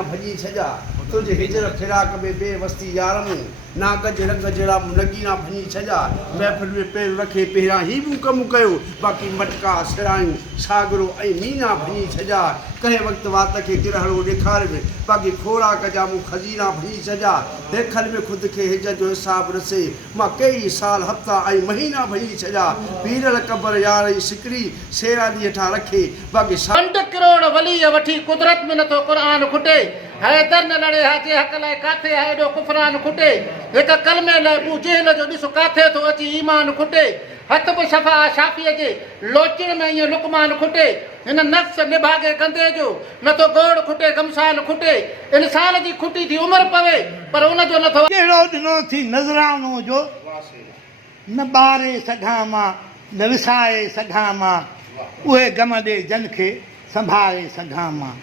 महीना भॼी छॾिया तुंहिंजे हिजर फिराक में बेवस्ती यारमूं ना गज रंग जहिड़ा नगीना भञी छॾिया महफ़िल में पेर रखे पहिरियां ही बि कमु कयो बाक़ी मटका सिरायूं सागरो ऐं मीना भञी छॾिया कंहिं वक़्तु वात खे गिरहड़ो ॾेखारे में बाक़ी खोराक जा मूं खज़ीना भञी छॾिया देखल में ख़ुदि खे हिज जो हिसाबु रसे मां कई साल हफ़्ता ऐं महीना भञी छॾिया पीरल कबर यार जी सिकड़ी सेरा ॾींहं हेठां रखे बाक़ी 5 करोड़ वली वठी कुदरत में नथो क़ुरान खुटे हैदर न लड़े हाजे हक़ लाइ काथे है एॾो कुफरान खुटे हिक कलमे लाइ बू जेल जो ॾिसो काथे थो अची ईमान खुटे हथ बि सफ़ा शाफ़ीअ जे लोचण में ईअं लुकमान खुटे हिन नफ़्स निभागे कंदे जो न तो गोड़ खुटे गमसान खुटे इंसान जी खुटी थी उम्र पवे पर उन जो नथो कहिड़ो ॾिनो थी नज़रानो जो न ॿारे सघां मां न विसाए सघां मां उहे गम ॾे जन खे संभाले सघां मां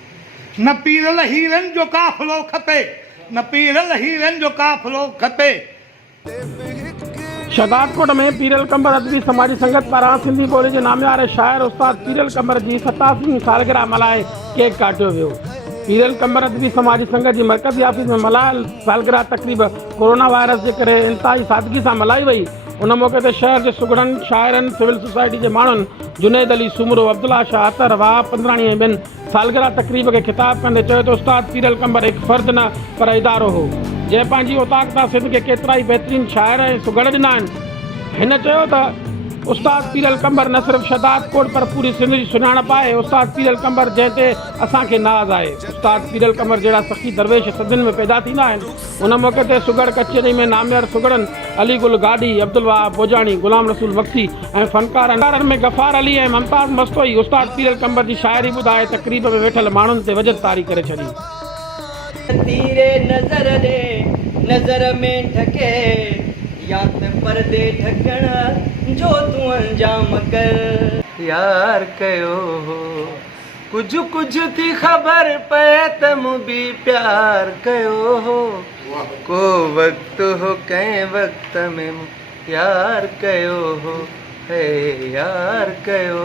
न पीरल हीरनि जो काफ़िलो खपे न पीरल हीरनि जो काफ़िलो खपे। शहदादकोट में पीरल कंबर अदबी समाजी संगत पारां सिंधी ॿोली जे नामयार शाइर उस्ताद पीरल कंबर जी 87वीं सालगिरह मल्हाए केक काटियो वियो। पीरल कंबर अदबी समाजी संगत जी मरकज़ी ऑफिस में मल्हायल सालगिरह तक़रीब कोरोना वायरस जे करे इंतहाई सादगी सां मल्हाई वई। उन मौक़े ते शहर जे सुगड़नि शाइरनि सिविल सोसाइटी जे माण्हुनि जुनैद अली सुमरो अब्दुल्ला शाह अतर वाह पंद्राणी ऐं ॿियनि सालगिरह तक़रीब खे ख़िताब कंदे चयो त उस्ताद पीरल कंबर हिकु फ़र्द न पर इदारो हो जंहिं पंहिंजी उताकता सिंध खे केतिरा ई बहितरीन शाइर ऐं सुगड़ ॾिना आहिनि। हिन चयो त उस्ताद पीरल कंबर न सिर्फ़ु शहदादकोट पर पूरी सिंध जी सुञाणप आहे। उस्ताद पीरल कंबर जंहिं ते असांखे नाज़ आहे। उस्ताद पीरल कंबर जहिड़ा सखी दरवेश सदियुनि में पैदा थींदा आहिनि। उन मौक़े ते सुगड़ कचहरी में नामयार सुगड़नि अली गुल गाडी अब्दुल वहाब बोजाणी गुलाम रसूल बख्शी ऐं फनकारनि में गफ़ार अली ऐं मुमताज़ मस्तोई उस्ताद पीरल कंबर जी शाइरी ॿुधाए तक़रीब में वेठल माण्हुनि ते वजद तारी करे छॾी। तीरे नज़र दे नज़र में ठके या त पर्दे ढकण जो तूं अंजाम कर यार कयो हो कुझु कुझु थी ख़बर पए त मूं बि प्यार कयो हो को वक़्त हो कंहिं वक़्त में यार कयो हो है यार कयो।